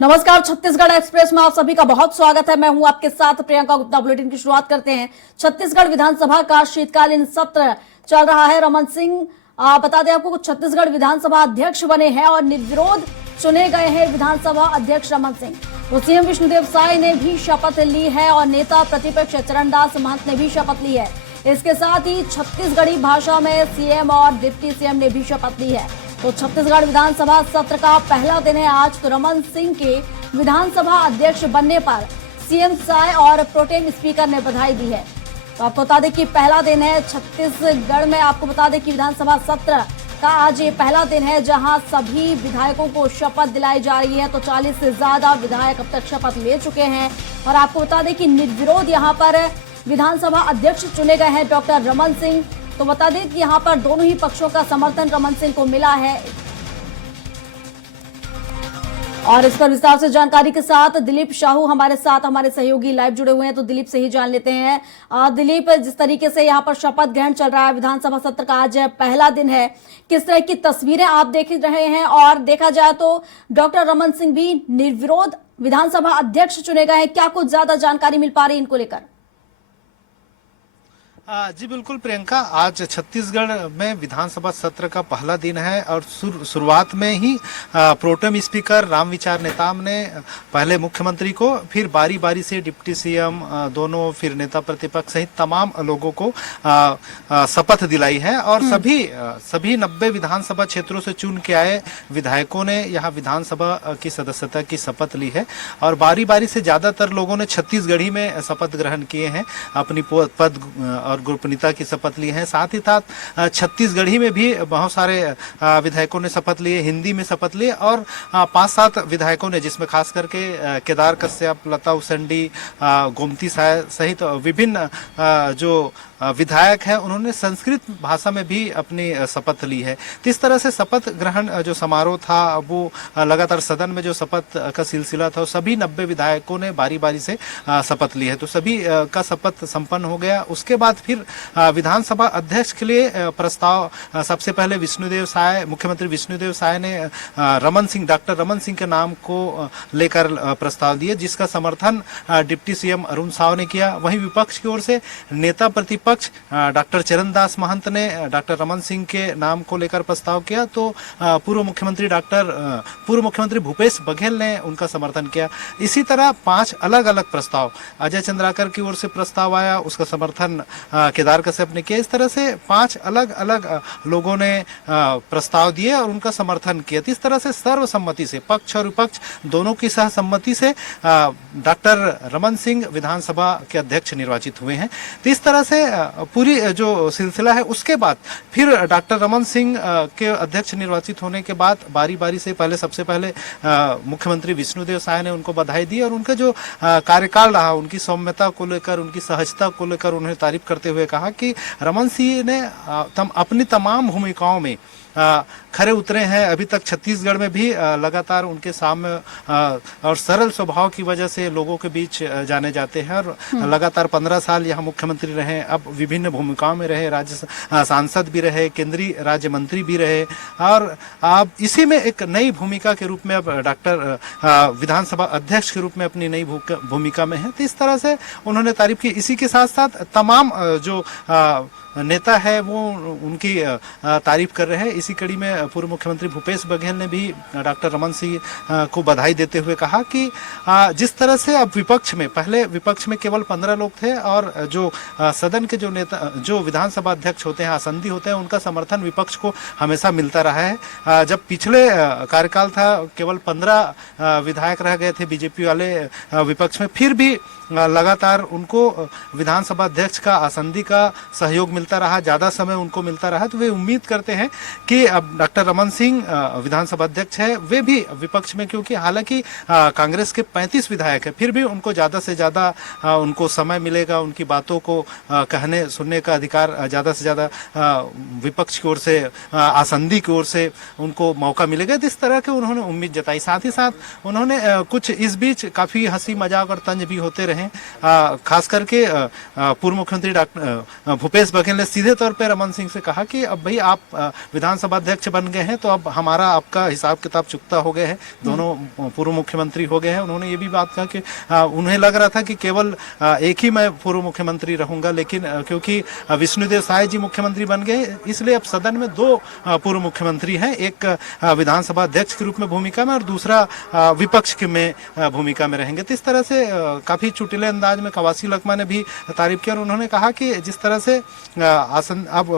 नमस्कार, छत्तीसगढ़ एक्सप्रेस में आप सभी का बहुत स्वागत है। मैं हूं आपके साथ प्रियंका गुप्ता। बुलेटिन की शुरुआत करते हैं। छत्तीसगढ़ विधानसभा का शीतकालीन सत्र चल रहा है। रमन सिंह बता दें आपको, छत्तीसगढ़ विधानसभा अध्यक्ष बने हैं और निर्विरोध चुने गए हैं विधानसभा अध्यक्ष रमन सिंह। तो सीएम विष्णुदेव साय ने भी शपथ ली है और नेता प्रतिपक्ष चरणदास महंत ने भी शपथ ली है। इसके साथ ही छत्तीसगढ़ी भाषा में सीएम और डिप्टी सीएम ने भी शपथ ली है। तो छत्तीसगढ़ विधानसभा सत्र का पहला दिन है आज। तो रमन सिंह के विधानसभा अध्यक्ष बनने पर सीएम साय और प्रोटेम स्पीकर ने बधाई दी है। तो आपको बता दें कि पहला दिन है छत्तीसगढ़ में। आपको बता दें कि विधानसभा सत्र का आज ये पहला दिन है जहां सभी विधायकों को शपथ दिलाई जा रही है। तो 40 से ज्यादा विधायक अब तक शपथ ले चुके हैं। और आपको बता दें कि निर्विरोध यहां पर विधानसभा अध्यक्ष चुने गए हैं डॉक्टर रमन सिंह। तो बता दें कि यहां पर दोनों ही पक्षों का समर्थन रमन सिंह को मिला है। और इस पर विस्तार से जानकारी के साथ दिलीप शाहू हमारे साथ, हमारे सहयोगी लाइव जुड़े हुए हैं। तो दिलीप से ही जान लेते हैं। दिलीप, जिस तरीके से यहाँ पर शपथ ग्रहण चल रहा है, विधानसभा सत्र का आज पहला दिन है, किस तरह की तस्वीरें आप देख रहे हैं? और देखा जाए तो डॉक्टर रमन सिंह भी निर्विरोध विधानसभा अध्यक्ष चुने गए हैं। क्या कुछ ज्यादा जानकारी मिल पा रही है इनको लेकर? जी बिल्कुल प्रियंका, आज छत्तीसगढ़ में विधानसभा सत्र का पहला दिन है और शुरुआत में ही प्रोटेम स्पीकर रामविचार नेताम ने पहले मुख्यमंत्री को, फिर बारी बारी से डिप्टी सीएम दोनों, फिर नेता प्रतिपक्ष सहित तमाम लोगों को शपथ दिलाई है। और सभी 90 विधानसभा क्षेत्रों से चुन के आए विधायकों ने यहाँ विधानसभा की सदस्यता की शपथ ली है। और बारी बारी से ज्यादातर लोगों ने छत्तीसगढ़ी में शपथ ग्रहण किए हैं, अपनी पद और गोपनीयता की शपथ ली है। साथ ही साथ छत्तीसगढ़ी में भी बहुत सारे विधायकों ने शपथ लिए, हिंदी में शपथ लिए। और 5-7 विधायकों ने, जिसमें खास करके केदार कश्यप, लता उसेंडी, गोमती साय सहित विभिन्न जो विधायक हैं, उन्होंने संस्कृत भाषा में भी अपनी शपथ ली है। तो इस तरह से शपथ ग्रहण जो समारोह था वो लगातार सदन में जो शपथ का सिलसिला था, सभी 90 विधायकों ने बारी बारी से शपथ ली है। तो सभी का शपथ संपन्न हो गया। उसके बाद फिर विधानसभा अध्यक्ष के लिए प्रस्ताव सबसे पहले मुख्यमंत्री विष्णुदेव साय ने डॉक्टर रमन सिंह के नाम को लेकर प्रस्ताव दिए, जिसका समर्थन डिप्टी सीएम अरुण साव ने किया। वहीं विपक्ष की ओर से नेता प्रतिपक्ष डॉक्टर चरणदास महंत ने डॉक्टर रमन सिंह के नाम को लेकर प्रस्ताव किया। तो पूर्व मुख्यमंत्री भूपेश बघेल ने उनका समर्थन किया। इसी तरह 5 अलग अलग प्रस्ताव, अजय चंद्राकर की ओर से प्रस्ताव आया, उसका समर्थन केदार कश्यप ने किया। इस तरह से 5 अलग अलग लोगों ने प्रस्ताव दिए और उनका समर्थन किया। इस तरह से सर्वसम्मति से, पक्ष और विपक्ष दोनों की सहसम्मति से डॉक्टर रमन सिंह विधानसभा के अध्यक्ष निर्वाचित हुए हैं। तो इस तरह से पूरी जो सिलसिला है, उसके बाद फिर डॉक्टर रमन सिंह के अध्यक्ष निर्वाचित होने के बाद बारी बारी से सबसे पहले मुख्यमंत्री विष्णुदेव साय ने उनको बधाई दी और उनका जो कार्यकाल रहा, उनकी सौम्यता को लेकर, उनकी सहजता को लेकर उन्हें तारीफ करते हुए कहा कि रमन सिंह ने अपनी तमाम भूमिकाओं में खरे उतरे हैं। अभी तक छत्तीसगढ़ में भी लगातार उनके सामने और सरल स्वभाव की वजह से लोगों के बीच जाने जाते हैं। और लगातार 15 साल यहाँ मुख्यमंत्री रहे, अब विभिन्न भूमिकाओं में रहे, राज्य सांसद भी रहे, केंद्रीय राज्य मंत्री भी रहे। और अब इसी में एक नई भूमिका के रूप में अब डॉक्टर विधानसभा अध्यक्ष के रूप में अपनी नई भूमिका में है। तो इस तरह से उन्होंने तारीफ की। इसी के साथ साथ तमाम जो नेता है वो उनकी तारीफ कर रहे हैं। इसी कड़ी में पूर्व मुख्यमंत्री भूपेश बघेल ने भी डॉक्टर रमन सिंह को बधाई देते हुए कहा कि जिस तरह से अब पहले विपक्ष में केवल 15 लोग थे और जो सदन के जो नेता, जो विधानसभा अध्यक्ष होते हैं, आसंदी होते हैं, उनका समर्थन विपक्ष को हमेशा मिलता रहा है। जब पिछले कार्यकाल था, केवल 15 विधायक रह गए थे बीजेपी वाले विपक्ष में, फिर भी लगातार उनको विधानसभा अध्यक्ष का, आसंदी का सहयोग मिलता रहा, ज्यादा समय उनको मिलता रहा। तो वे उम्मीद करते हैं कि अब डॉक्टर रमन सिंह विधानसभा अध्यक्ष है, वे भी विपक्ष में, क्योंकि हालांकि कांग्रेस के 35 विधायक है, फिर भी उनको ज्यादा से ज्यादा उनको समय मिलेगा, उनकी बातों को कहने सुनने का अधिकार ज्यादा से ज्यादा विपक्ष की ओर से, आसंदी की ओर से उनको मौका मिलेगा। इस तरह के उन्होंने उम्मीद जताई। साथ ही साथ उन्होंने कुछ इस बीच काफी हंसी मजाक और तंज भी होते रहे। खास करके पूर्व मुख्यमंत्री डॉक्टर भूपेश बघेल ने सीधे तौर पे रमन सिंह से कहा कि अब भाई आप विधानसभा अध्यक्ष बन गए हैं तो अब हमारा आपका हिसाब किताब चुकता हो गए हैं। दोनों पूर्व मुख्यमंत्री हो गए हैं। उन्होंने ये भी बात कहा कि उन्हें लग रहा था कि केवल एक ही मैं पूर्व मुख्यमंत्री रहूंगा, लेकिन क्योंकि विष्णुदेव साय जी मुख्यमंत्री बन गए इसलिए अब सदन में दो पूर्व मुख्यमंत्री हैं, एक विधानसभा अध्यक्ष के रूप में भूमिका में और दूसरा विपक्ष के में भूमिका में रहेंगे। तो इस तरह से काफी चुटिले अंदाज में कवासी लखमा ने भी तारीफ किया और उन्होंने कहा कि जिस तरह से आसन अब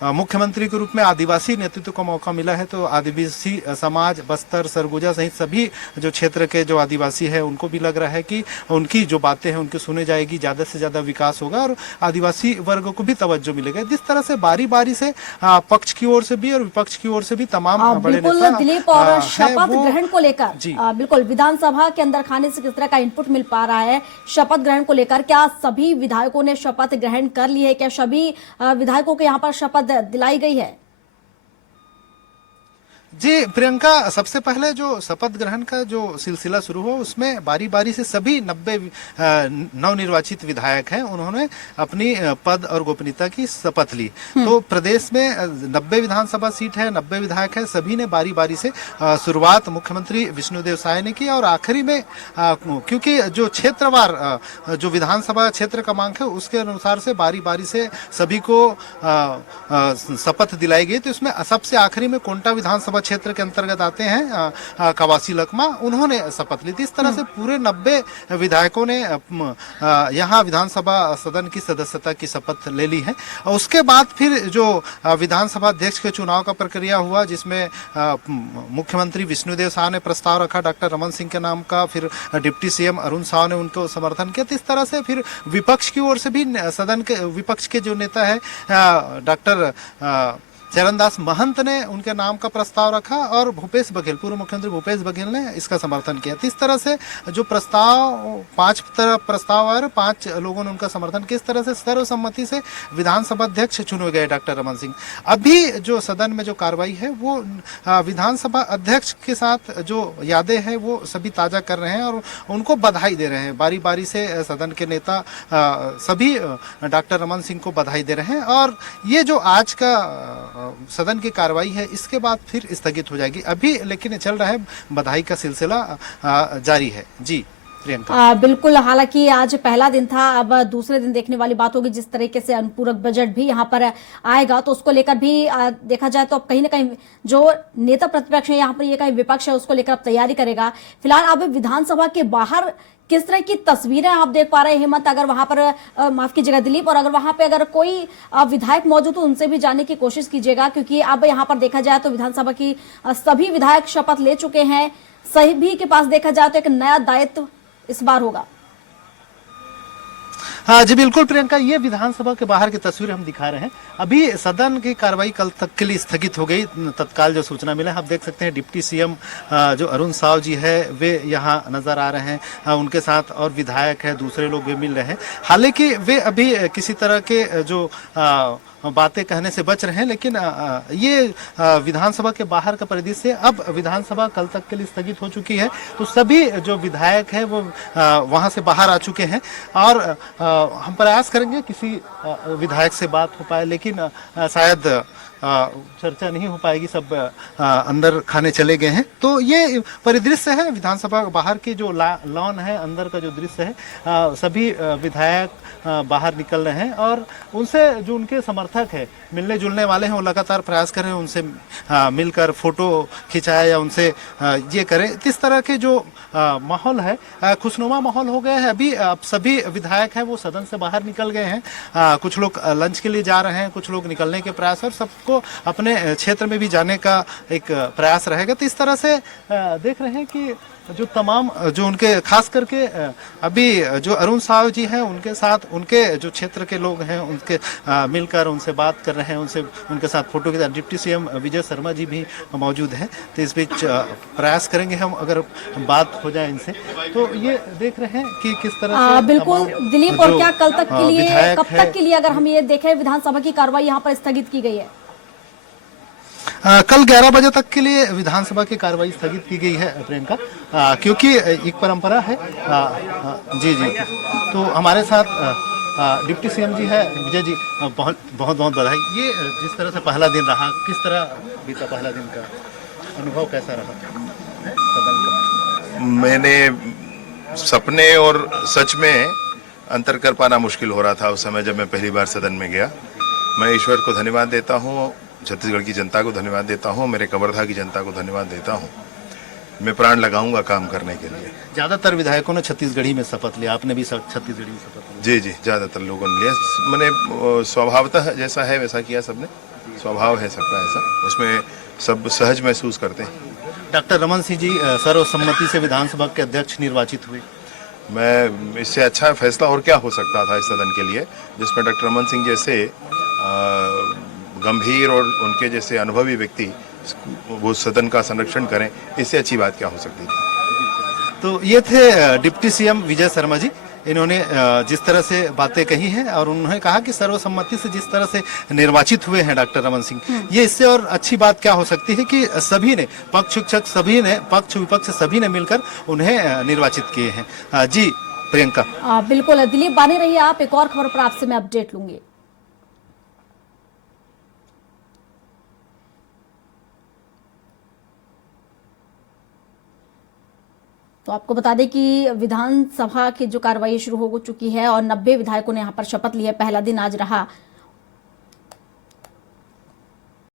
मुख्यमंत्री के रूप में आदिवासी नेतृत्व को मौका मिला है तो आदिवासी समाज बस्तर सरगुजा सहित सभी जो क्षेत्र के जो आदिवासी है उनको भी लग रहा है कि उनकी जो बातें हैं उनकी सुने जाएगी, ज्यादा से ज्यादा विकास होगा और आदिवासी वर्ग को भी तवज्जो मिलेगा। जिस तरह से बारी बारी से पक्ष की ओर से भी और विपक्ष की ओर से भी तमाम बड़े नेता दिलीप और शपथ ग्रहण को लेकर बिल्कुल विधानसभा के अंदर खाने से किस तरह का इनपुट मिल पा रहा है शपथ ग्रहण को लेकर? क्या सभी विधायकों ने शपथ ग्रहण कर ली है? क्या सभी विधायकों को यहाँ पर शपथ दिलाई गई है? जी प्रियंका, सबसे पहले जो शपथ ग्रहण का जो सिलसिला शुरू हुआ उसमें बारी बारी से सभी 90 नवनिर्वाचित विधायक हैं उन्होंने अपनी पद और गोपनीयता की शपथ ली। तो प्रदेश में 90 विधानसभा सीट है, 90 विधायक है, सभी ने बारी बारी से शुरुआत मुख्यमंत्री विष्णुदेव साय ने की और आखिरी में क्योंकि जो क्षेत्रवार जो विधानसभा क्षेत्र क्रमांक है उसके अनुसार से बारी बारी से सभी को शपथ दिलाई गई। तो इसमें सबसे आखिरी में कोंटा विधानसभा क्षेत्र के अंतर्गत आते हैं कवासी लखमा, उन्होंने शपथ ली थी। इस तरह से पूरे 90 विधायकों ने यहाँ विधानसभा सदन की सदस्यता की शपथ ले ली है। और उसके बाद फिर जो विधानसभा अध्यक्ष के चुनाव का प्रक्रिया हुआ जिसमें मुख्यमंत्री विष्णुदेव साय ने प्रस्ताव रखा डॉक्टर रमन सिंह के नाम का, फिर डिप्टी सीएम अरुण साव ने उनको समर्थन किया। तो इस तरह से फिर विपक्ष की ओर से भी सदन के विपक्ष के जो नेता है डॉक्टर चरणदास महंत ने उनके नाम का प्रस्ताव रखा और भूपेश बघेल पूर्व मुख्यमंत्री भूपेश बघेल ने इसका समर्थन किया। तो इस तरह से जो प्रस्ताव 5 तरह प्रस्ताव आए 5 लोगों ने उनका समर्थन किया। इस तरह से सर्वसम्मति से विधानसभा अध्यक्ष चुने गए डॉक्टर रमन सिंह। अभी जो सदन में जो कार्रवाई है वो विधानसभा अध्यक्ष के साथ जो यादें हैं वो सभी ताजा कर रहे हैं और उनको बधाई दे रहे हैं। बारी बारी से सदन के नेता सभी डॉक्टर रमन सिंह को बधाई दे रहे हैं और ये जो आज का सदन की कार्रवाई है इसके बाद फिर स्थगित हो जाएगी। अभी लेकिन चल रहा है बधाई का सिलसिला जारी है। जी प्रियंका, बिल्कुल। हालांकि आज पहला दिन था, अब दूसरे दिन देखने वाली बात होगी। जिस तरीके से अनुपूरक बजट भी यहाँ पर आएगा तो उसको लेकर भी देखा जाए तो अब कहीं ना कहीं जो नेता प्रतिपक्ष है यहाँ पर ये कहीं विपक्ष है उसको लेकर अब तैयारी करेगा। फिलहाल अब विधानसभा के बाहर किस तरह की तस्वीरें आप देख पा रहे हैं हेमंत? अगर वहां पर माफ कीजिएगा दिलीप, और अगर वहां पे अगर कोई विधायक मौजूद तो उनसे भी जानने की कोशिश कीजिएगा, क्योंकि अब यहाँ पर देखा जाए तो विधानसभा की सभी विधायक शपथ ले चुके हैं। सभी के पास देखा जाए तो एक नया दायित्व इस बार होगा। हाँ जी बिल्कुल प्रियंका, ये विधानसभा के बाहर की तस्वीर हम दिखा रहे हैं। अभी सदन की कार्रवाई कल तक के लिए स्थगित हो गई, तत्काल जो सूचना मिला। आप देख सकते हैं डिप्टी सीएम जो अरुण साव जी है वे यहाँ नजर आ रहे हैं, उनके साथ और विधायक है दूसरे लोग भी मिल रहे हैं। हालांकि वे अभी किसी तरह के जो बातें कहने से बच रहे हैं, लेकिन ये विधानसभा के बाहर का परिदृश्य। अब विधानसभा कल तक के लिए स्थगित हो चुकी है तो सभी जो विधायक है वो वहां से बाहर आ चुके हैं और हम प्रयास करेंगे किसी विधायक से बात हो पाए, लेकिन शायद चर्चा नहीं हो पाएगी, सब अंदर खाने चले गए हैं। तो ये परिदृश्य है विधानसभा बाहर की जो लॉन है, अंदर का जो दृश्य है। सभी विधायक बाहर निकल रहे हैं और उनसे जो उनके समर्थक है मिलने जुलने वाले हैं वो लगातार प्रयास कर रहे हैं उनसे मिलकर फोटो खिंचाए या उनसे ये करें। इस तरह के जो माहौल है खुशनुमा माहौल हो गया है। अभी सभी विधायक हैं वो सदन से बाहर निकल गए हैं, कुछ लोग लंच के लिए जा रहे हैं, कुछ लोग निकलने के प्रयास और सबको अपने क्षेत्र में भी जाने का एक प्रयास रहेगा। तो इस तरह से देख रहे हैं कि जो तमाम जो उनके खास करके अभी जो अरुण साव जी हैं उनके साथ उनके जो क्षेत्र के लोग हैं उनके मिलकर उनसे बात कर रहे हैं, उनसे उनके साथ फोटो के साथ डिप्टी सीएम विजय शर्मा जी भी मौजूद हैं। तो इस बीच प्रयास करेंगे हम अगर बात हो जाए इनसे। तो ये देख रहे हैं कि किस तरह से बिल्कुल दिलीप, और क्या कल तक के लिए कब तक के लिए अगर हम ये देखें विधानसभा की कार्रवाई यहाँ पर स्थगित की गई है? कल 11 बजे तक के लिए विधानसभा की कार्रवाई स्थगित की गई है प्रियंका, क्योंकि एक परंपरा है। जी जी, तो हमारे साथ डिप्टी सीएम जी है विजय जी, बहुत बहुत बहुत बधाई। ये जिस तरह से पहला दिन रहा, किस तरह बीता पहला दिन का अनुभव कैसा रहा सदन का? मैंने सपने और सच में अंतर कर पाना मुश्किल हो रहा था उस समय जब मैं पहली बार सदन में गया। मैं ईश्वर को धन्यवाद देता हूँ, छत्तीसगढ़ की जनता को धन्यवाद देता हूँ, मेरे कवर्धा की जनता को धन्यवाद देता हूँ। मैं प्राण लगाऊंगा काम करने के लिए। ज्यादातर विधायकों ने छत्तीसगढ़ी में शपथ लिया, आपने भी छत्तीसगढ़ी में शपथ लिया? जी जी, ज़्यादातर लोगों ने लिया। मैंने स्वभावतः जैसा है वैसा किया, सबने स्वभाव है सबका ऐसा, उसमें सब सहज महसूस करते हैं। डॉक्टर रमन सिंह जी सर्वसम्मति से विधानसभा के अध्यक्ष निर्वाचित हुए। मैं इससे अच्छा फैसला और क्या हो सकता था इस सदन के लिए, जिसमें डॉक्टर रमन सिंह जैसे गंभीर और उनके जैसे अनुभवी व्यक्ति वो सदन का संरक्षण करें, इससे अच्छी बात क्या हो सकती थी। तो ये थे डिप्टी सीएम विजय शर्मा जी। इन्होंने जिस तरह से बातें कही हैं और उन्होंने कहा कि सर्वसम्मति से जिस तरह से निर्वाचित हुए हैं डॉक्टर रमन सिंह, ये इससे और अच्छी बात क्या हो सकती है कि सभी ने, पक्ष शिक्षक सभी ने, पक्ष विपक्ष सभी ने मिलकर उन्हें निर्वाचित किए हैं। जी प्रियंका। बिल्कुल दिलीप, बने रहिए आप, एक और खबर पर आपसे मैं अपडेट लूंगी। तो आपको बता दें कि विधानसभा की जो कार्रवाई शुरू हो चुकी है और 90 विधायकों ने यहां पर शपथ ली है। पहला दिन आज रहा